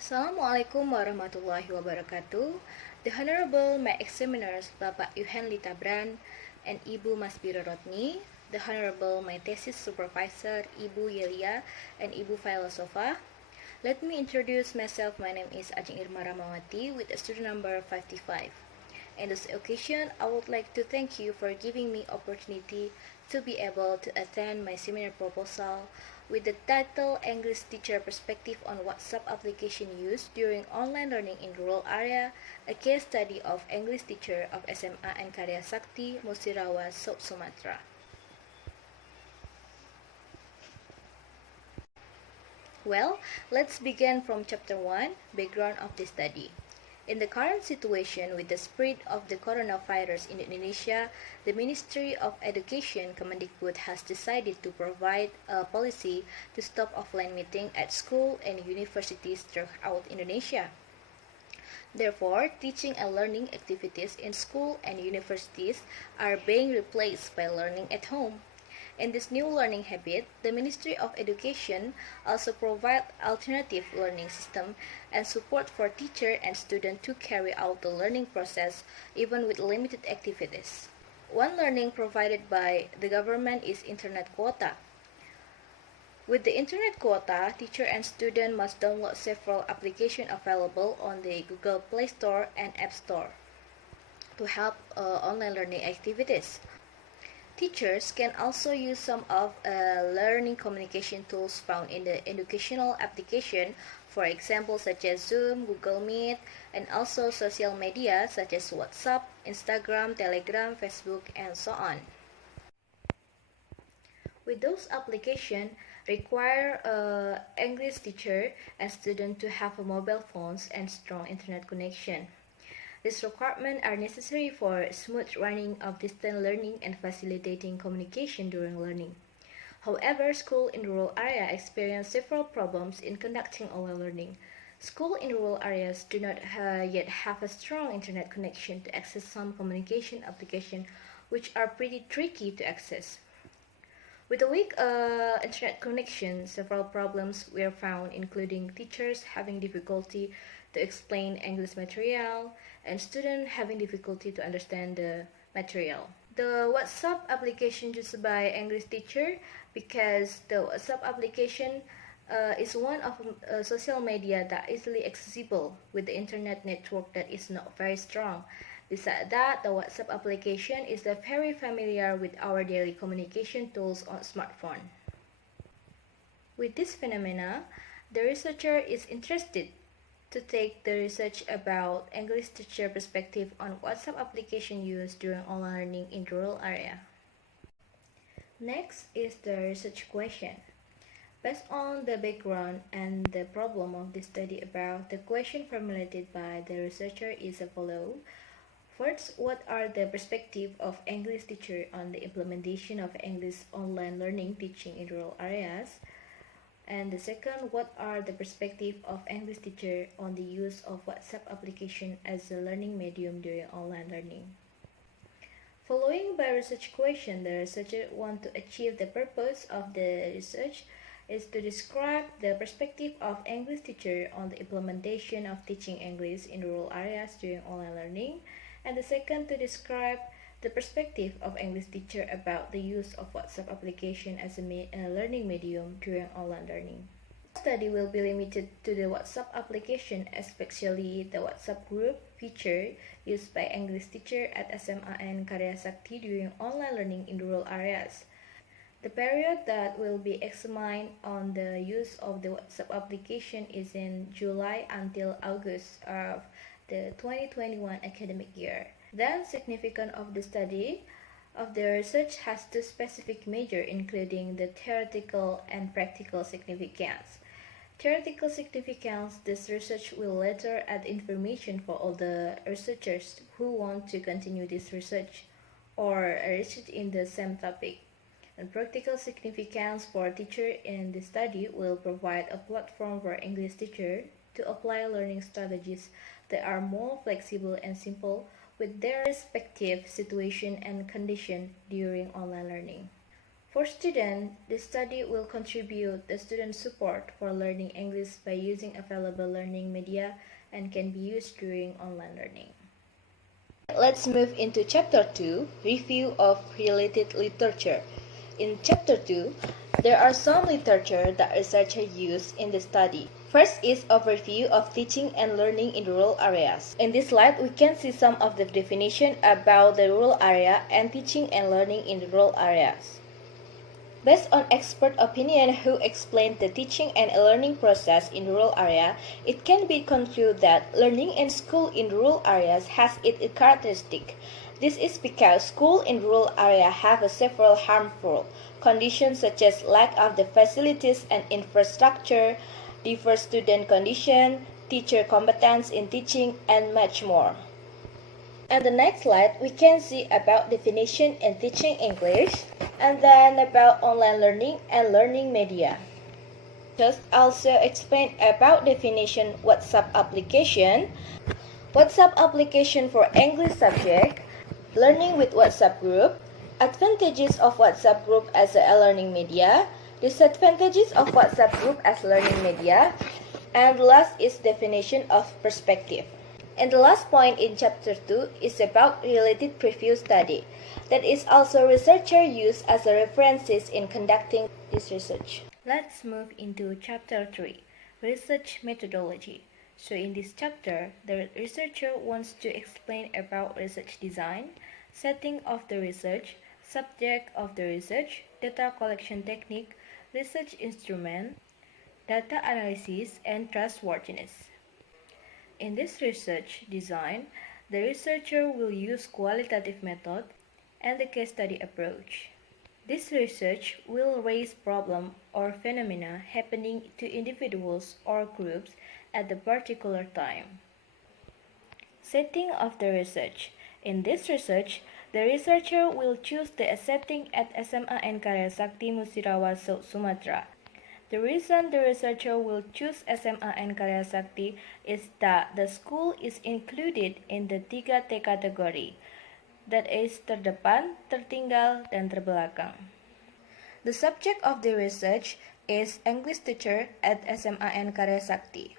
Assalamualaikum warahmatullahi wabarakatuh. The Honorable My Examiners Bapak Yulhenli Thabran and Ibu Masbirorotni, the Honorable My Thesis Supervisor Ibu Yelia and Ibu Failasofah. Let me introduce myself. My name is Ajeng Irma Rahmawati with a student number 55. In this occasion, I would like to thank you for giving me opportunity to be able to attend my seminar proposal with the title English Teacher Perspective on WhatsApp Application Used During Online Learning in Rural Area, a case study of English teacher of SMA and Karya Sakti, Musirawa, South Sumatra. Well, let's begin from Chapter 1, Background of the Study. In the current situation with the spread of the coronavirus in Indonesia, the Ministry of Education Kemendikbud has decided to provide a policy to stop offline meeting at school and universities throughout Indonesia. Therefore, teaching and learning activities in school and universities are being replaced by learning at home. In this new learning habit, the Ministry of Education also provides alternative learning system and support for teacher and student to carry out the learning process even with limited activities. One learning provided by the government is internet quota. With the internet quota, teacher and student must download several applications available on the Google Play Store and App Store to help online learning activities. Teachers can also use some of learning communication tools found in the educational application, for example such as Zoom, Google Meet, and also social media such as WhatsApp, Instagram, Telegram, Facebook, and so on. With those applications, require English teacher and student to have a mobile phones and strong internet connection. These requirements are necessary for smooth running of distance learning and facilitating communication during learning. However, schools in rural areas experience several problems in conducting online learning. Schools in rural areas do not yet have a strong internet connection to access some communication applications, which are pretty tricky to access. With a weak internet connection, several problems were found, including teachers having difficulty to explain English material and students having difficulty to understand the material. The WhatsApp application used by English teacher because the WhatsApp application is one of social media that is easily accessible with the internet network that is not very strong. Besides that, the WhatsApp application is very familiar with our daily communication tools on smartphone. With this phenomena, the researcher is interested to take the research about English teacher perspective on WhatsApp application used during online learning in rural area. Next is the research question. Based on the background and the problem of the study about, the question formulated by the researcher is as follows. First, what are the perspectives of English teacher on the implementation of English online learning teaching in rural areas? And the second, what are the perspectives of English teacher on the use of WhatsApp application as a learning medium during online learning? Following by research question, the researcher want to achieve the purpose of the research is to describe the perspective of English teacher on the implementation of teaching English in rural areas during online learning, and the second to describe the perspective of English teacher about the use of WhatsApp application as a learning medium during online learning. The study will be limited to the WhatsApp application, especially the WhatsApp group feature used by English teacher at SMA and Karya Sakti during online learning in rural areas. The period that will be examined on the use of the WhatsApp application is in July until August of the 2021 academic year. Then, significance of the study of the research has two specific measures, including the theoretical and practical significance. Theoretical significance, this research will later add information for all the researchers who want to continue this research or research in the same topic. And practical significance for teacher in the study will provide a platform for English teacher to apply learning strategies that are more flexible and simple with their respective situation and condition during online learning. For students, this study will contribute the student support for learning English by using available learning media and can be used during online learning. Let's move into Chapter 2, Review of Related Literature. In Chapter 2, there are some literature that researchers use in the study. First is overview of teaching and learning in rural areas. In this slide, we can see some of the definition about the rural area and teaching and learning in rural areas. Based on expert opinion who explained the teaching and learning process in rural area, it can be concluded that learning in school in rural areas has its characteristic. This is because schools in rural area have several harmful conditions such as lack of the facilities and infrastructure, diverse student condition, teacher competence in teaching, and much more. On the next slide, we can see about definition in teaching English, and then about online learning and learning media. Just also explain about definition WhatsApp application, WhatsApp application for English subject, learning with WhatsApp group, advantages of WhatsApp group as a learning media, disadvantages of WhatsApp group as learning media, and last is definition of perspective. And the last point in Chapter 2 is about related preview study. That is also researcher use as a references in conducting this research. Let's move into Chapter 3, Research Methodology. So in this chapter, the researcher wants to explain about research design, setting of the research, subject of the research, data collection technique, research instrument, data analysis, and trustworthiness. In this research design, the researcher will use qualitative method and the case study approach. This research will raise problem or phenomena happening to individuals or groups at the particular time. Setting of the research. In this research, the researcher will choose the setting at SMA and Karya Sakti Musirawa, Sumatra. The reason the researcher will choose SMA and Karya Sakti is that the school is included in the 3T category, that is terdepan, tertinggal, dan terbelakang. The subject of the research is English teacher at SMA and Karya Sakti.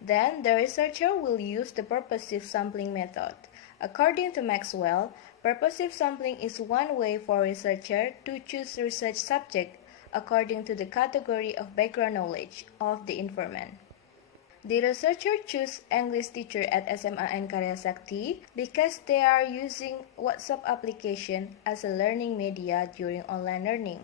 Then the researcher will use the purposive sampling method. According to Maxwell, purposive sampling is one way for researcher to choose research subject according to the category of background knowledge of the informant. The researcher choose English teacher at SMA and Karya Sakti because they are using WhatsApp application as a learning media during online learning.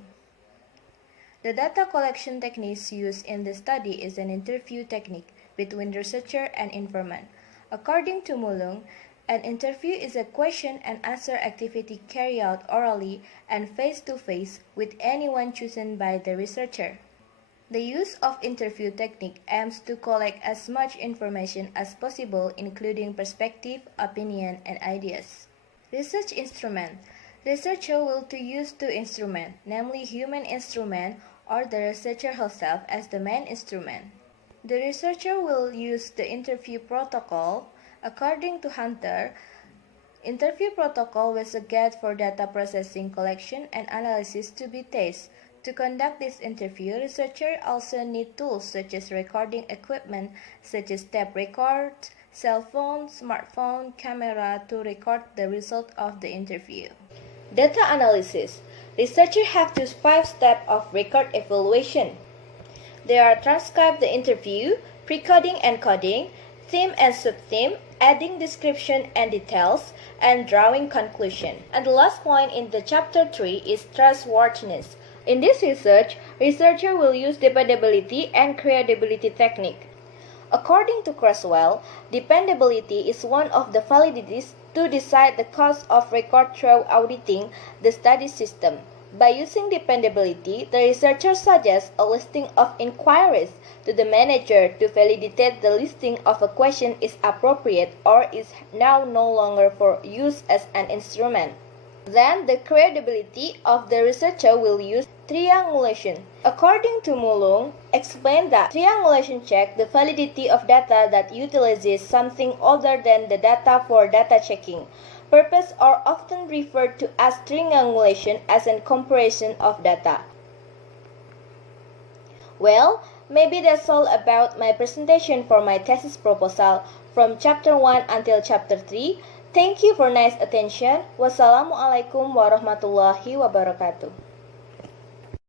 The data collection techniques used in the study is an interview technique between researcher and informant. According to Mulung, an interview is a question and answer activity carried out orally and face-to-face with anyone chosen by the researcher. The use of interview technique aims to collect as much information as possible, including perspective, opinion, and ideas. Research instrument. Researcher will to use two instruments, namely human instrument or the researcher herself as the main instrument. The researcher will use the interview protocol. According to Hunter, interview protocol was a guide for data processing, collection, and analysis to be tested. To conduct this interview, researchers also need tools such as recording equipment such as tape record, cell phone, smartphone, camera to record the result of the interview. Data analysis. Researchers have to 5 steps of record evaluation. They are transcribe the interview, pre-coding and coding, theme and sub-theme, adding description and details, and drawing conclusion. And the last point in the chapter 3 is trustworthiness. In this research, researcher will use dependability and credibility technique. According to Creswell, dependability is one of the validities to decide the cost of record through auditing the study system. By using dependability, the researcher suggests a listing of inquiries to the manager to validate the listing of a question is appropriate or is now no longer for use as an instrument. Then the credibility of the researcher will use triangulation. According to Mulung, explain that triangulation checks the validity of data that utilizes something other than the data for data checking. Purpose are often referred to as triangulation as a comparison of data. Well, maybe that's all about my presentation for my thesis proposal from chapter 1 until chapter 3. Thank you for nice attention. Wassalamualaikum warahmatullahi wabarakatuh.